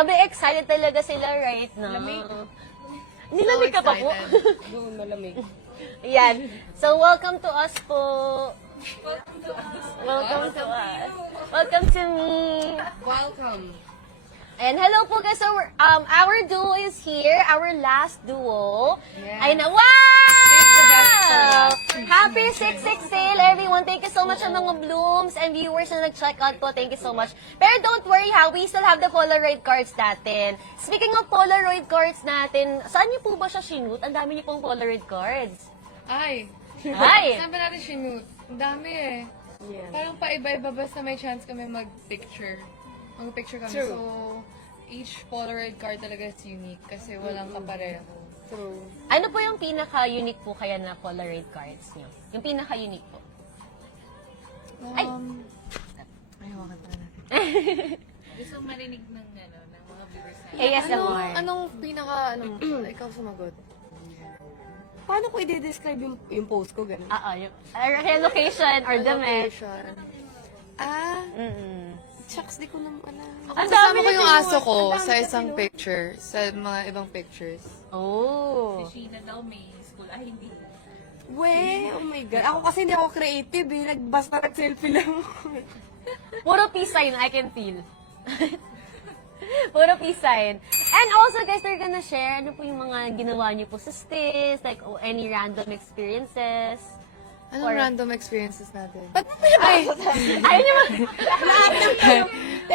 Grabe, excited talaga sila right now. Lamig. Nilamig ka pa po? Doon, malamig. Yan. So, welcome to us po. Welcome to us. Welcome to me. Welcome. And hello po guys. So, our duo is here. Our last duo. Yeah. Ay na, wow! Happy 6-6 sale, everyone. Thank you so much sa mga blooms and viewers na nag-check out po. Thank you so much. Pero don't worry ha, we still have the Polaroid cards natin. Speaking of Polaroid cards natin, saan niyo po ba siya sinut? Ang dami niyo pong Polaroid cards. Ay! Ay! Saan ba natin sinute? Ang dami eh. Yeah. Parang pa-iba-iba basta may chance kami mag-picture. Mag-picture kami. True. So, each Polaroid card talaga is unique kasi walang kapareho. True. Ano po yung pinaka-unique po kaya na Polaroid cards niyo? Yung pinaka-unique po. Ay! Ay, hawakan pa natin. Gusto marinig ng, ng mga viewers na. ASMR. Anong ikaw sumagot? Paano ko i-describe yung post ko? Ganun. Yung location or damit. Location. Shucks, di ko naman alam. Ang Kasama dami ko na yung sinuot. aso ko Ang dami sa na isang sinuot. picture. Sa mga ibang pictures. Oh. Si Sheena daw may school. Ay, hindi. We, oh my God. Ako kasi hindi ako creative eh. Basta nag-selfie lang ako. Puro peace sign, I can feel. Puro peace sign. And also, guys, we're gonna share ano po yung mga ginawa niyo po sa stis, like any random experiences. Anong random experiences natin? Ay! Ayun yung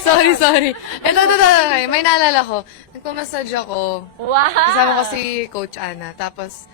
Sorry. Ito. Okay. May naalala ko. Nagpamassage ako. Wow! Kasama ko si Coach Ana. Tapos,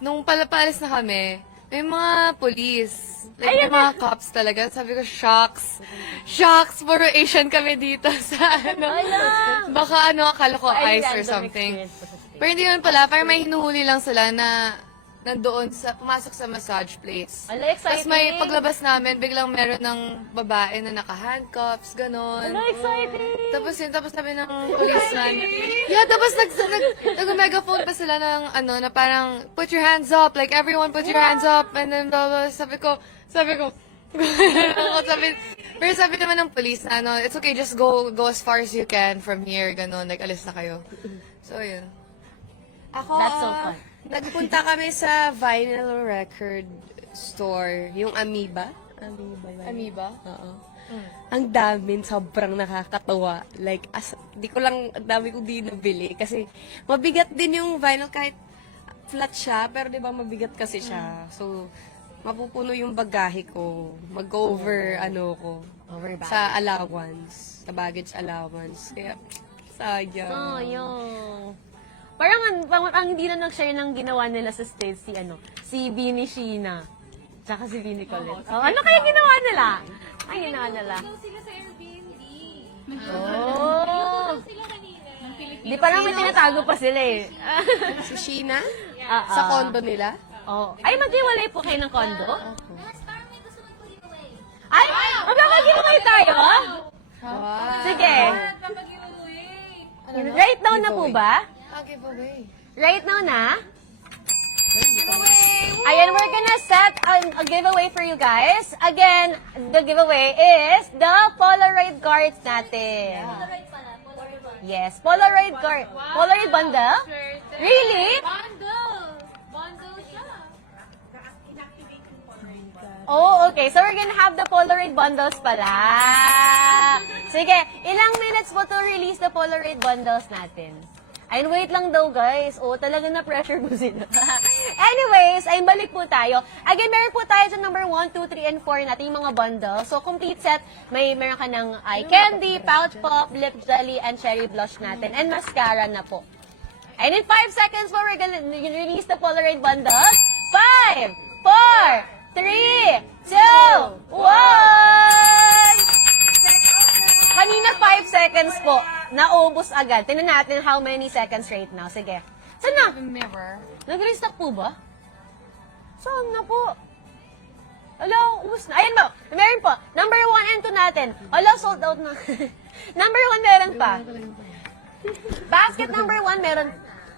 nung palapalis na kami, may mga police. Like, may mga cops talaga. Sabi ko, shocks. Shocks! Puro Asian kami dito sa Baka akala ko Ay, ice or random something. experience po sa stis. Pero hindi naman pala. Parang may hinuhuli lang sila na nandoon pumasok sa massage place. Ala, exciting! Tapos may paglabas namin, biglang meron ng babae na naka-handcuffs, ganon. Ala, exciting! Tapos sabi ng policeman, yeah, tapos nag-megaphone pa sila ng na parang, put your hands up, like everyone put your hands up, and then blah, blah. Sabi ko, pero sabi naman ng police na it's okay, just go as far as you can from here, ganon, like alis na kayo. So, yun. Ako, That's so fun. nagpunta kami sa vinyl record store, yung Amoeba. Amoeba? Oo. Ang dami, sobrang nakakatawa. Like, ang dami kong di nabili. Kasi, mabigat din yung vinyl kahit flat siya, pero di ba mabigat kasi siya. So, mapupuno yung bagahe ko. Mag-over, sa allowance. Sa baggage allowance. Kaya, sayang. Oh, yung... Parang ang hindi na nag-share ng ginawa nila sa stage si Beanie Sheena. Tsaka si Beanie Colette. Oh, ano kaya ginawa nila? Ang ginawa nila? Daw sila sa Airbnb. Oh! Sila kanina. Ng Pilipino. Di parang may tinatago pa sila eh. Si Sheena? Ah, Sa condo nila? Oh. Ay, maghiwalay po kayo ng kondo? Star, may gusto mag-giveaway. Ay! Magkakagiveaway tayo? Wow. Sige. Papag-giveaway. Right now na po ba? Giveaway. Right now na? Ayan, we're gonna set a giveaway for you guys. Again, the giveaway is the Polaroid cards natin. Polaroid pala. Polaroid pala. Yes, Polaroid card. Polaroid bundle? Really? Bundle siya. Oh, okay. So we're gonna have the Polaroid bundles pala. Sige, ilang minutes po to release the Polaroid bundles natin? Ay, wait lang daw, guys. Oh, talaga na-pressure mo sila. Anyways, ay balik po tayo. Again, meron po tayo sa number 1, 2, 3, and 4 natin yung mga bundles. So, complete set. Meron ka ng eye candy, pouch pop, lip jelly, and cherry blush natin. And mascara na po. And in 5 seconds po, we're gonna release the Polaroid bundles. 5, 4, 3, 2, 1! Kanina 5 seconds po. Naubos agad. Tingnan natin how many seconds right now. Sige. Saan na? Never. Nag-restock po ba? Saan na po? Hello, ubos na. Ayan po. Meron po. Number 1 and 2 natin. Hello, sold out na. Number 1 meron pa. Basket number 1 meron.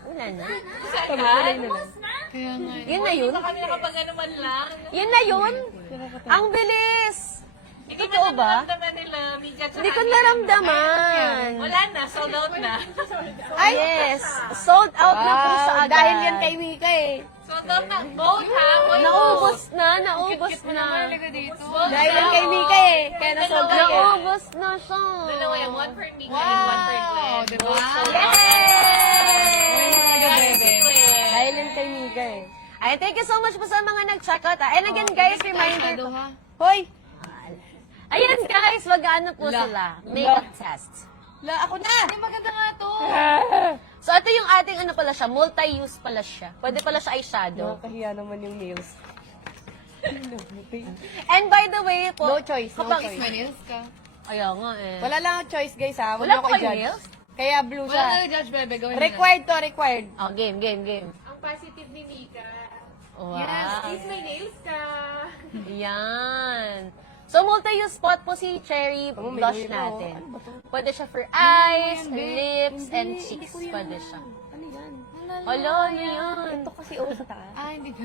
Wala na. Kaya nga. Yun na yun? Kami nakapag ano man lang. Yun na yun? Ang bilis! Hindi Totoo ba? naman nila Mika, tsaka Hindi ko Mika. naramdaman. Wala na, sold out na. Yes, sold out na po sa agad. Dahil yan kay Mika eh. Sold out na. Both ha? Both. Naubos na, naubos na. dito. Dahil yan kay Mika eh. Kaya na-sold out eh. Naubos na siya. Dalawa yan. One for Mika and one for Gwen. Diba? Dahil yan kay Mika eh. Ay, thank you so much po sa mga nag-check out. And again, guys, reminder po. ha? Hoy! Ayan, guys, mag-ano po sila. Makeup test. La, ako na! Ay, maganda nga to. So, ito yung ating ano pala siya, multi-use pala siya. Pwede pala siya eyeshadow. Nakakahiya naman yung nails. And by the way po, No choice, no kapag- choice. May nails ka. Ayaw nga eh. Wala lang ang choice guys ha. Huwag Wala niyo po ako kayo i-judge. nails? Kaya blue Wala siya. na judge, bebe. Gawin mo na. Required to, required. Oh, game. Ang positive ni Mika. Wow. Please, may nails ka. Yan. So, multi-use spot po si Cherry Oh, may blush yellow. natin. Ano ba to? Pwede siya for eyes, Hindi. lips, and Hindi cheeks. ko yan Pwede alam. siya. Ano yan? Alo, ano yan? Ito kasi o sa taas. Ah, hindi ko.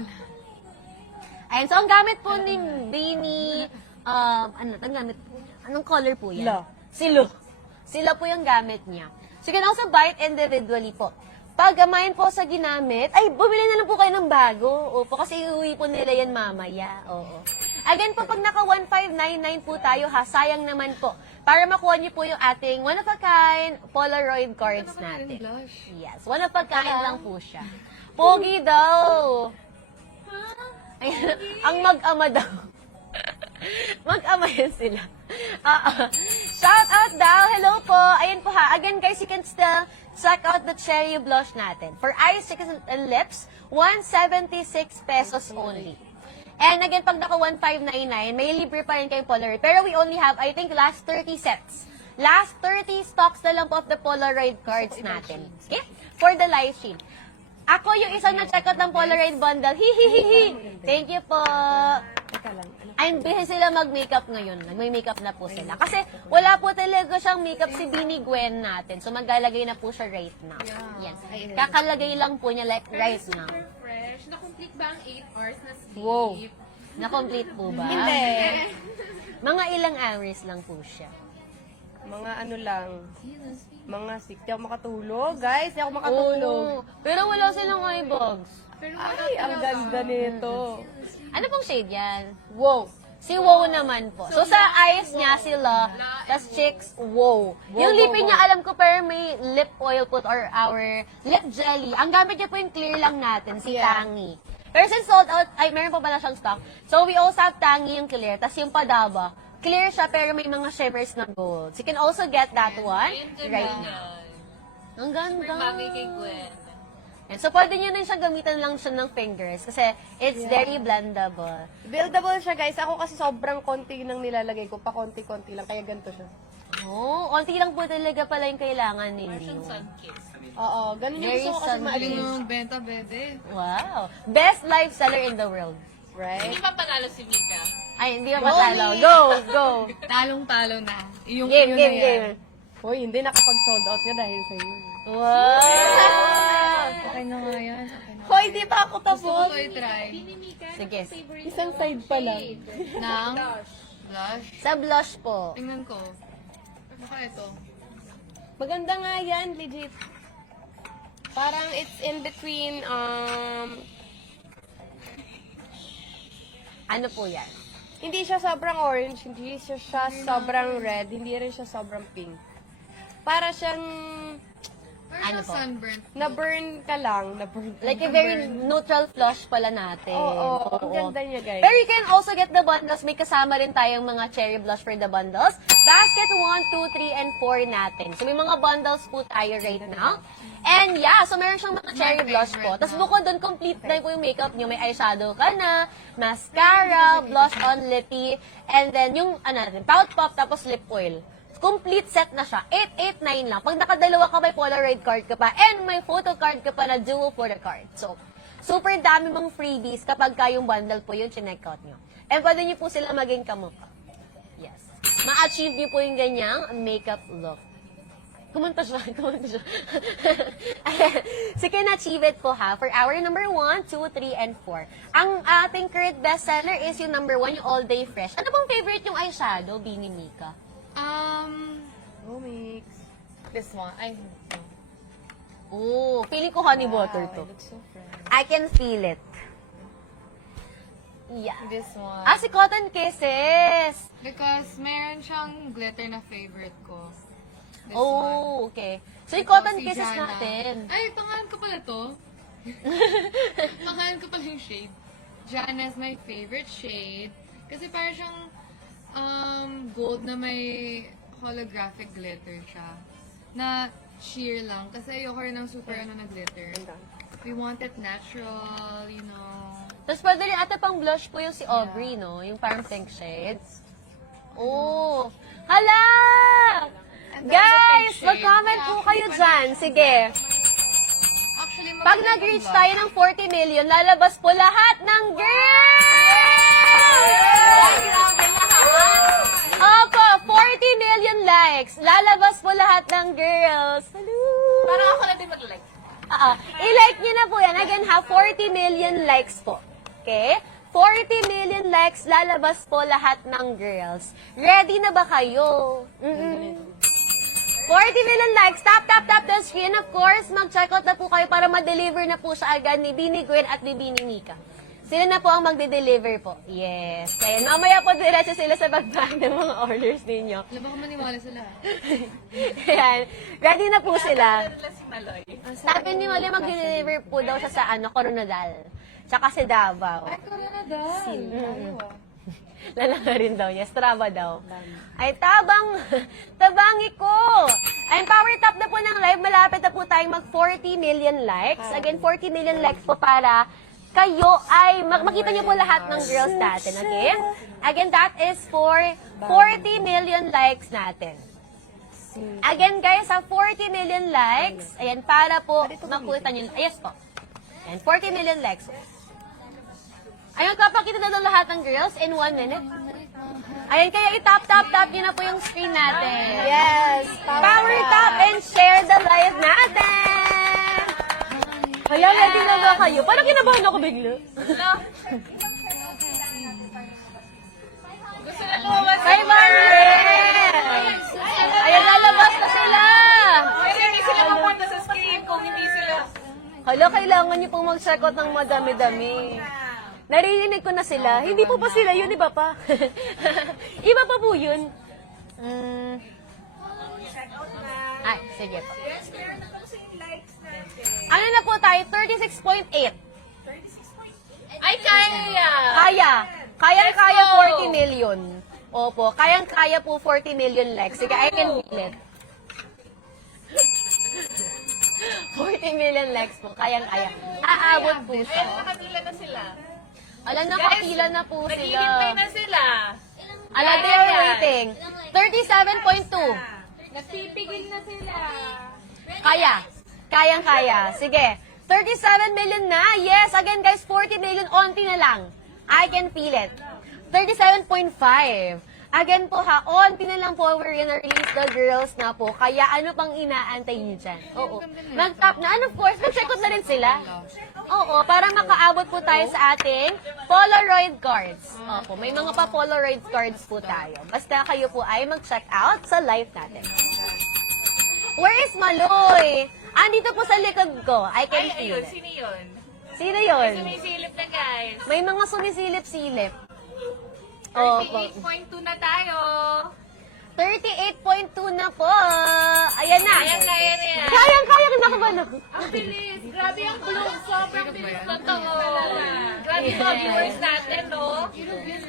Ayun, so ang gamit po ni Beanie, ang gamit po niya? Anong color po yan? Sila. Sila po yung gamit niya. So you can also buy it individually po. Pag amayin po sa ginamit, ay, bumili na lang po kayo ng bago. Opo, kasi iuwi po nila yan mamaya. Oo. Again po, pag naka 1599 po tayo ha, sayang naman po. Para makuha niyo po yung ating one-of-a-kind Polaroid cards natin. Blush. Yes, one of a kind lang po siya. Pogi daw. Ayan, ang mag-ama daw. Mag-ama yan sila. Shout out daw. Hello po. Ayun po ha. Again guys, you can still check out the cherry blush natin. For eyes, cheeks, and lips, 176 pesos only. And again, pag naka 1599, may libre pa rin kayong Polaroid. Pero we only have, I think, last 30 sets. Last 30 stocks na lang po of the Polaroid cards natin. Okay? For the live stream. Ako yung isang na-check out ng Polaroid bundle. Hihihihi. Thank you po. Teka lang. Ano? I'm busy sila mag-makeup ngayon. Nagme-makeup na po sila. Kasi wala po talaga siyang makeup si Beanie Gwen natin. So maglalagay na po siya right now. Yan. Kakalagay lang po niya like right now. Super fresh. Na-complete ba ang 8 hours na sleep? Wow. Na-complete po ba? Hindi. Mga ilang hours lang po siya. Mga ano lang. Mga sick. Di ako makatulog. Guys, di ako makatulog. Oo. Pero wala silang eye bags. Ay, ang ganda nito. Ano pong shade yan? Wow. Si Wow naman po. So, sa eyes niya, sila. Tas cheeks, wow. Yung lipin niya, alam ko, pero may lip oil po or our lip jelly. Ang gamit niya po yung clear lang natin, si Tangy. Pero since sold out, ay, meron pa pala siyang stock. So, we also have Tangy yung clear. Tas yung Padaba, clear siya, pero may mga shimmers na gold. So, you can also get that one right now. Ang ganda. Bagay kay Gwen. And so, pwede nyo rin siya gamitan lang siya ng fingers kasi it's very blendable. Buildable siya, guys. Ako kasi sobrang konti nang nilalagay ko. Pa konti-konti lang. Kaya ganito siya. Oh, konti lang po talaga pala yung kailangan ninyo. Sunkiss. Oo. Ganun yung Very gusto ko kasi sun- Galing maalis. mo magbenta, bebe. Wow. Best life seller in the world. Right? Hindi pa panalo si Mika. Ay, hindi ba matalo? Go, go. Talong-talo na. Yung Game, yun game, na yan. game. Hoy, hindi nakapag-sold out nga dahil sa'yo. Wow. Okay na nga yan. Okay na. Hoy, di pa ako Gusto ko tapos. to i-try. Ni Mika, Sige. favorite Isang side pa lang. Nang blush. Sa blush po. Tingnan ko. Baka ito. Maganda nga yan, legit. Parang it's in between, Ano po yan? hindi siya sobrang orange, hindi siya sobrang red, hindi rin siya sobrang pink. Para siyang Ano Ano po? sunburnt. na-burn ka lang, na-burn ka. Like a very neutral flush pala natin. Oo, ang ganda niya, guys. Pero you can also get the bundles. May kasama rin tayong mga cherry blush for the bundles. Basket 1, 2, 3, and 4 natin. So may mga bundles po tayo right now. And yeah, so meron siyang mga cherry blush po. Tapos bukod doon, complete na po yung makeup nyo. May eyeshadow ka na, mascara, blush on lippy, and then yung pout pop, tapos lip oil. Complete set na siya. 889 lang. Pag nakadalawa ka, may Polaroid card ka pa, and may photo card ka pa na duo for the card. So, super dami mong freebies kapag kayong bundle po yung chineck out nyo. And pwede nyo po sila maging kamukha. Yes. Ma-achieve nyo po yung ganyang makeup look. Kumanta siya. So, you can achieve it po ha for our number 1, 2, 3, and 4. Ang ating current bestseller is yung number 1, yung All Day Fresh. Ano bang favorite yung eyeshadow, Beanie Mika? Romix. This one. Ooh, feeling ko honey butter to. It looks so fresh. I can feel it. Yeah. This one. Ah, si Cotton Kisses! Because meron siyang glitter na favorite ko. This one. Oh, okay. So, yung Ito, Cotton si Kisses Jana. natin. Ay, pangalan ko pala to. Pangalan ko pala yung shade. Jana is my favorite shade. Kasi parang siyang gold na may holographic glitter siya. Na sheer lang. Kasi ayoko rin ng super na glitter. We want it natural, you know. Tapos pwede rin ata pang blush po yung si Aubrey, no? Yung parang pink shades. Oh! Hala! And there's a Guys, pink shade. mag-comment po kayo dyan. Sige. Actually, Pag maganda nag-reach yung tayo ng 40 million, lalabas po lahat ng girls! Opo, 40 million likes. Lalabas po lahat ng girls. Hello! Parang ako na din mag-like. I-like nyo na po yan. Again ha, 40 million likes po. Okay? 40 million likes, lalabas po lahat ng girls. Ready na ba kayo? 40 million likes. Tap, tap, tap the screen. Of course, mag-check out na po kayo para ma-deliver na po siya agad ni Bini Gwen at ni Bini Mika. Sila na po ang magde-deliver po. Yes. Kaya mamaya po diretso sila sa bagbag ng mga orders ninyo. Wala ba ka maniwala sila? Ayan. Ready na po sila. Ano lang si Maloy? Sabi ni Mali, mag-deliver po daw siya sa Coronadal. Tsaka si Davao. Ay, corona daw. Tayo ah. Lalanga rin daw niya. Strava daw. Ay, tabangi ko. Ay, power top na po ng live. Malapit na po tayong mag 40 million likes. Again, 40 million likes po para kayo ay makita niyo po lahat ng girls natin. Okay? Again, that is for 40 million likes natin. Again, guys, sa 40 million likes, ayan, para po makita niyo. Yes po. Ayan, 40 million likes. Ayun, kapakita na ng lahat ng girls in 1 minute. Ayan, kaya i-tap-tap-tap nyo na po yung screen natin. Yes! Power tap and share the live natin! Hala, ready na ba kayo? Parang kinabahan ako bigla. Gusto na lumabas. Kay Marlene! Ayan, lalabas na sila! Kasi hindi sila mapunta sa screen kung hindi sila. Hala, kailangan nyo pong mag-check out ng madami-dami. Naririnig ko na sila. Hindi po pa sila yun, iba pa. Iba pa po yun. Ay, sige po. Ano na po tayo? 36.8. Ay, kaya! Kaya. Kayang-kaya 40 million. Opo, kayang-kaya po 40 million likes. Sige, I can feel it. 40 million likes po. Kayang-kaya. Aabot po siya. Ay, nakapila na sila. Ala, nakapila na po sila. Naghihintay na sila. Ala, they are waiting. 37.2. Nagpipigil na sila. Kaya. Kayang-kaya. Sige. 37 million na. Yes. Again, guys, 40 million. Onti na lang. I can feel it. 37.5. Again po ha, onti na lang po we're gonna release the girls na po. Kaya ano pang inaantay niyo dyan? Oo. Mag-top na. And of course, mag-check out na rin sila. Oo, para makaabot po tayo sa ating Polaroid cards. Opo, may mga pa Polaroid cards po tayo. Basta kayo po ay mag-check out sa live natin. Where is Maloy? Andito po sa likod ko. I can Ay, feel ayun. it. Sino yun? Sino yun? Sumisilip na, guys. May mga sumisilip-silip. Opo. 38.2 na tayo. 38.2 na po. Ayan na. Ayan, kaya na yan. Kayang-kaya rin nakabalo. Ang bilis. Grabe ang bloom. Sobrang bilis na to. Grabe mga viewers natin, no?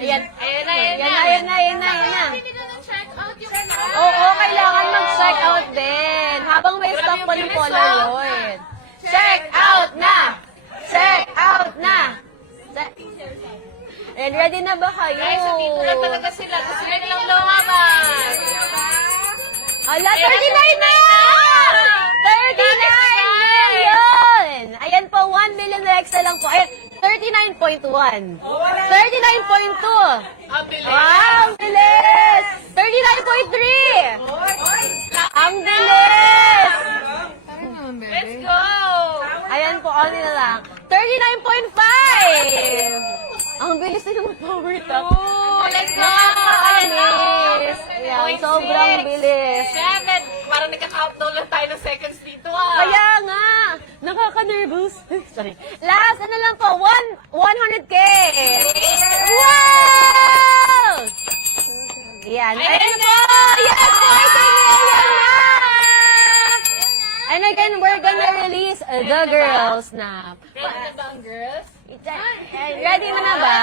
Ayan. Ayan na, ayan na. Ayan na, ayan na, ayan na. Hindi na check out yung Oo, kailangan mag-check out din. Habang may stock pa ng Polaroid. Check out na! Check out na! And ready na ba kayo? Guys, nandito na talaga sila. Gusto nila lang lumabas. Ala, 39 na! 39 million! Ayan po, 1 million likes na lang po. Ayan, 39.1. 39.2. Ang bilis. Wow, ang bilis! 39.3! Ang bilis! Parang naman, bebe. Let's go! Ayan po, on na lang. 39.5! Ang bilis na yung power top. Oh, let's go! Nakakaanis! guys. Ayan, sobrang bilis. 7. Parang nagka-countdown lang tayo ng seconds dito ah. Kaya nga, nakaka-nervous. Sorry. Last, ano lang po, 100K. Wow! Yan. Ayan po! Yes, 40 million na! And again, we're gonna release the girls na. Ready na ba ang girls? Ready mo na ba?